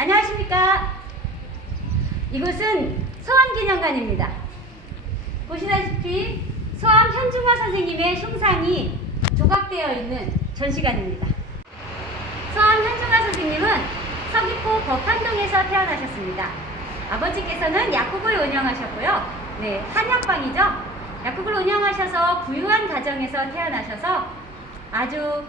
안녕하십니까. 이곳은 소암기념관입니다. 보시다시피 소암 현중화 선생님의 흉상이 조각되어 있는 전시관입니다. 소암 현중화 선생님은 서귀포 법한동에서 태어나셨습니다. 아버지께서는 약국을 운영하셨고요. 네, 한약방이죠. 약국을 운영하셔서 부유한 가정에서 태어나셔서 아주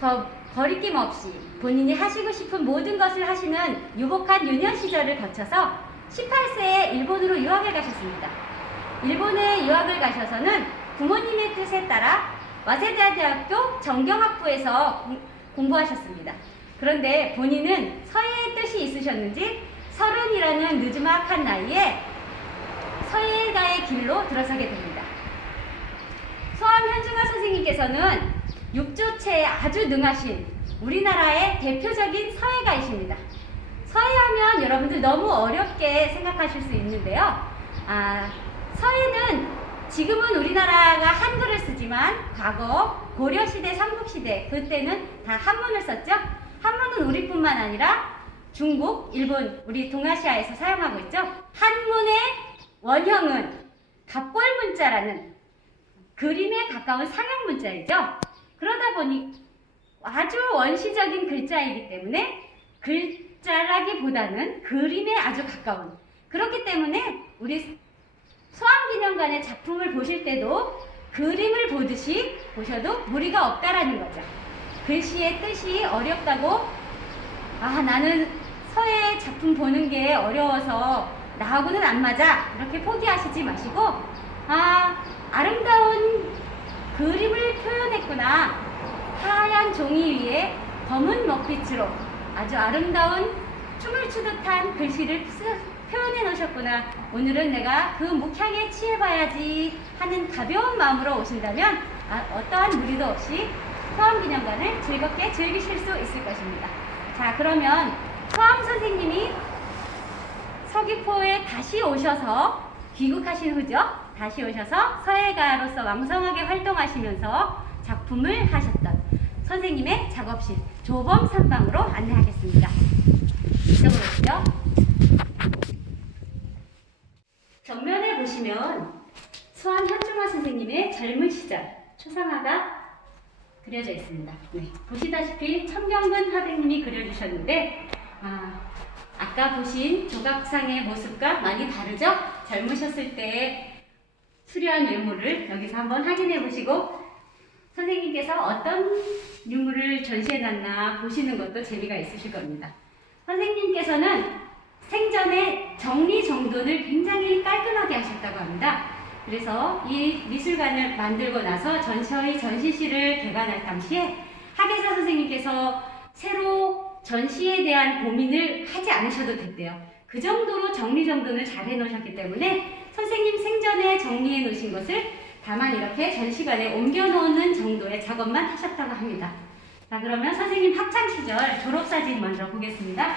거, 거리낌 없이 본인이 하시고 싶은 모든 것을 하시는 유복한 유년 시절을 거쳐서 18세에 일본으로 유학을 가셨습니다. 일본에 유학을 가셔서는 부모님의 뜻에 따라 와세다 대학교 정경학부에서 공- 공부하셨습니다. 그런데 본인은 서예의 뜻이 있으셨는지 서른이라는 늦지막한 나이에 서예가의 길로 들어서게 됩니다. 소암 현중화 선생님께서는 육조체에 아주 능하신 우리나라의 대표적인 서예가이십니다. 서예하면 여러분들 너무 어렵게 생각하실 수 있는데요. 아, 서예는 지금은 우리나라가 한글을 쓰지만 과거 고려시대, 삼국시대 그때는 다 한문을 썼죠. 한문은 우리뿐만 아니라 중국, 일본, 우리 동아시아에서 사용하고 있죠. 한문의 원형은 갑골 문자라는 그림에 가까운 상형 문자이죠. 그러다 보니 아주 원시적인 글자이기 때문에 글자라기보다는 그림에 아주 가까운 그렇기 때문에 우리 소암기념관의 작품을 보실 때도 그림을 보듯이 보셔도 무리가 없다라는 거죠. 글씨의 뜻이 어렵다고 아 나는 서예 작품 보는 게 어려워서 나하고는 안 맞아 이렇게 포기하시지 마시고 아 아름다운 표현했구나 하얀 종이 위에 검은 먹빛으로 아주 아름다운 춤을 추듯한 글씨를 쓰- 표현해 놓으셨구나 오늘은 내가 그 묵향에 취해봐야지 하는 가벼운 마음으로 오신다면 아, 어떠한 무리도 없이 소암기념관을 즐겁게 즐기실 수 있을 것입니다 자 그러면 소암 선생님이 서귀포에 다시 오셔서 귀국하신 후죠. 다시 오셔서 서예가로서 왕성하게 활동하시면서 작품을 하셨던 선생님의 작업실 조범 삼방으로 안내하겠습니다. 이쪽으로 오시죠. 정면에 보시면 수완 현중화 선생님의 젊은 시절 초상화가 그려져 있습니다. 네, 보시다시피 청경근 화백님이 그려주셨는데 아, 아까 보신 조각상의 모습과 많이 다르죠? 젊으셨을 때 수려한 유물을 여기서 한번 확인해 보시고 선생님께서 어떤 유물을 전시해놨나 보시는 것도 재미가 있으실 겁니다. 선생님께서는 생전에 정리정돈을 굉장히 깔끔하게 하셨다고 합니다. 그래서 이 미술관을 만들고 나서 전시의 전시실을 개관할 당시에 하계사 선생님께서 새로 전시에 대한 고민을 하지 않으셔도 됐대요. 그 정도로 정리정돈을 잘 해놓으셨기 때문에 선생님 생전에 정리해 놓으신 것을 다만 이렇게 전시관에 옮겨놓는 정도의 작업만 하셨다고 합니다. 자 그러면 선생님 학창 시절 졸업사진 먼저 보겠습니다.